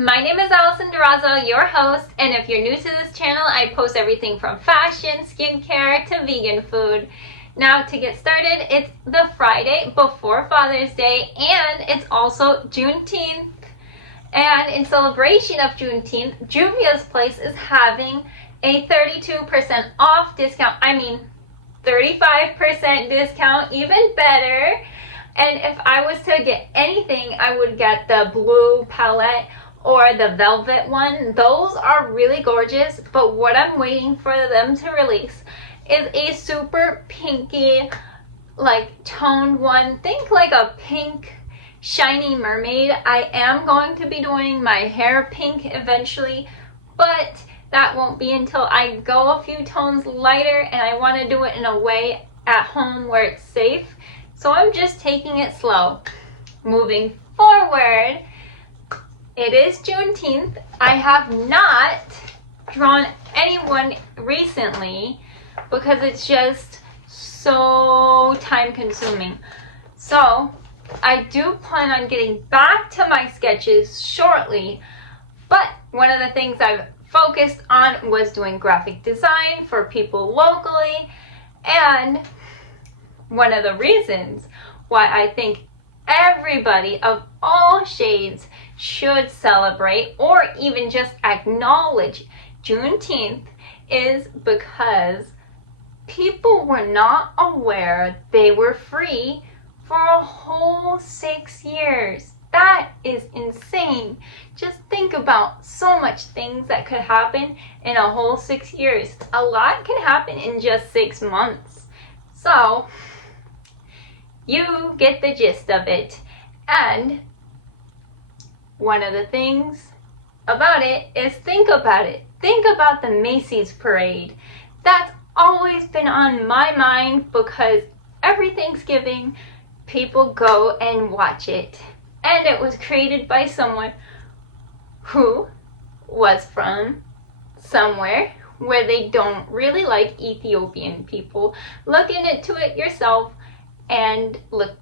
my name is Alison Durazo, your host, and if you're new to this channel, I post everything from fashion, skincare, to vegan food. Now, to get started, it's the Friday before Father's Day, and it's also Juneteenth. And in celebration of Juneteenth, Juvia's Place is having a 32% off discount. 35% discount, even better. And if I was to get anything, I would get the blue palette or the velvet one. Those are really gorgeous, but what I'm waiting for them to release is a super pinky, like toned one. Think like a pink shiny mermaid. I am going to be doing my hair pink eventually, but that won't be until I go a few tones lighter, and I want to do it in a way at home where it's safe. So I'm just taking it slow. Moving forward, it is Juneteenth. I have not drawn anyone recently because it's just so time consuming. So I do plan on getting back to my sketches shortly, but one of the things I've focused on was doing graphic design for people locally, and one of the reasons why I think everybody of all shades should celebrate or even just acknowledge Juneteenth is because people were not aware they were free for a whole 6 years. That is insane. Just think about so much things that could happen in a whole 6 years. A lot can happen in just 6 months. So you get the gist of it. And one of the things about it is think about it. Think about the Macy's parade. That's always been on my mind because every Thanksgiving people go and watch it. And it was created by someone who was from somewhere where they don't really like Ethiopian people. Look into it yourself and look.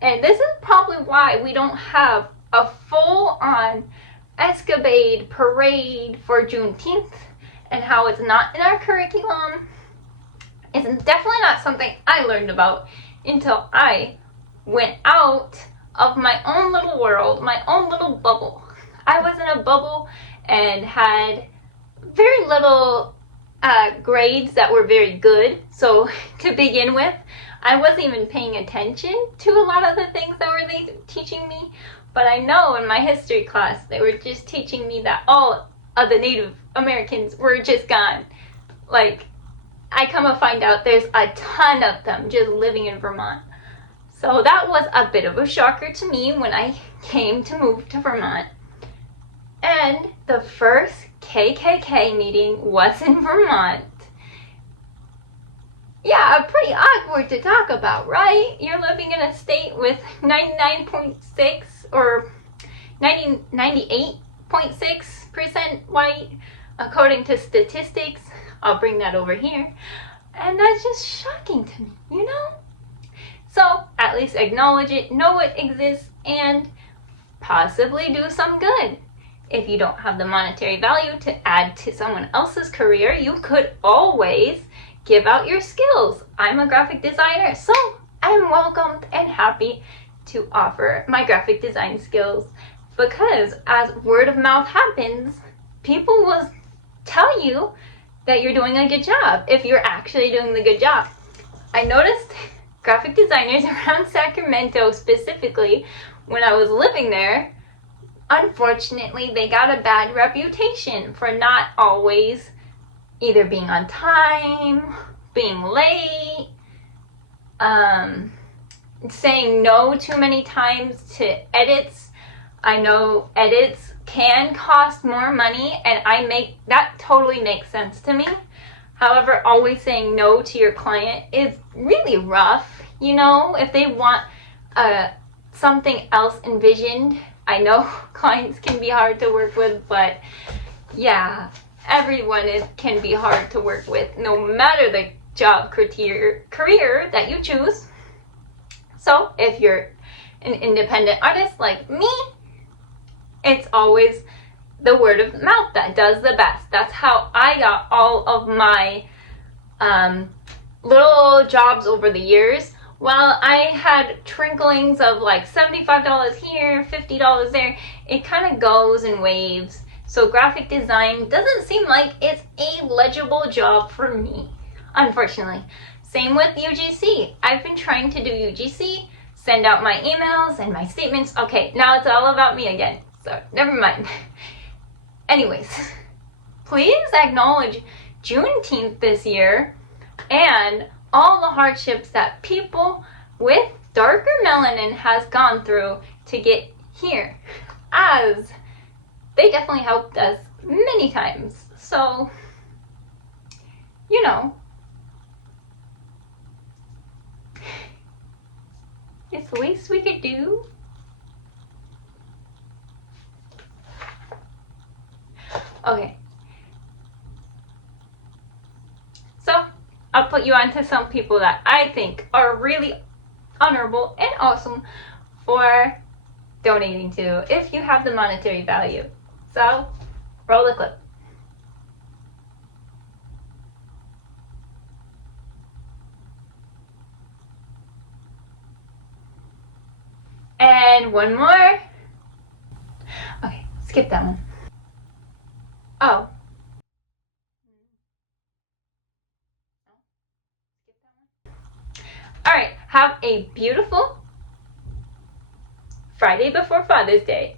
And this is probably why we don't have a full-on escapade parade for Juneteenth, and how it's not in our curriculum. It's definitely not something I learned about until I went out of my own little world, my own little bubble. I was in a bubble and had very little grades that were very good. So to begin with, I wasn't even paying attention to a lot of the things that were teaching me. But I know in my history class, they were just teaching me that all of the Native Americans were just gone. Like, I come to find out there's a ton of them just living in Vermont. So that was a bit of a shocker to me when I came to move to Vermont. And the first KKK meeting was in Vermont. Yeah, pretty awkward to talk about, right? You're living in a state with 99.6 or 98.6% white, according to statistics. I'll bring that over here. And that's just shocking to me, you know? So at least acknowledge it, know it exists, and possibly do some good. If you don't have the monetary value to add to someone else's career, you could always give out your skills. I'm a graphic designer, so I'm welcomed and happy to offer my graphic design skills, because as word of mouth happens, people will tell you that you're doing a good job if you're actually doing the good job. I noticed graphic designers around Sacramento specifically, when I was living there, unfortunately, they got a bad reputation for not always either being on time, being late, saying no too many times to edits. I know edits can cost more money, and that totally makes sense to me. However, always saying no to your client is really rough. You know, if they want something else envisioned, I know clients can be hard to work with, but yeah, everyone can be hard to work with, no matter the job career that you choose. So if you're an independent artist like me, It's always the word of mouth that does the best. That's how I got all of my little jobs over the years. While I had tricklings of like $75 here, $50 there, it kind of goes in waves. So graphic design doesn't seem like it's a legible job for me, unfortunately. Same with UGC. I've been trying to do UGC, send out my emails and my statements. Okay, now it's all about me again, so never mind. Anyways, please acknowledge Juneteenth this year and all the hardships that people with darker melanin has gone through to get here, as they definitely helped us many times. So, you know, it's the least we could do. Okay. So, I'll put you on to some people that I think are really honorable and awesome for donating to, if you have the monetary value. So, roll the clip. And one more. Okay, skip that one. Oh. Alright, have a beautiful Friday before Father's Day.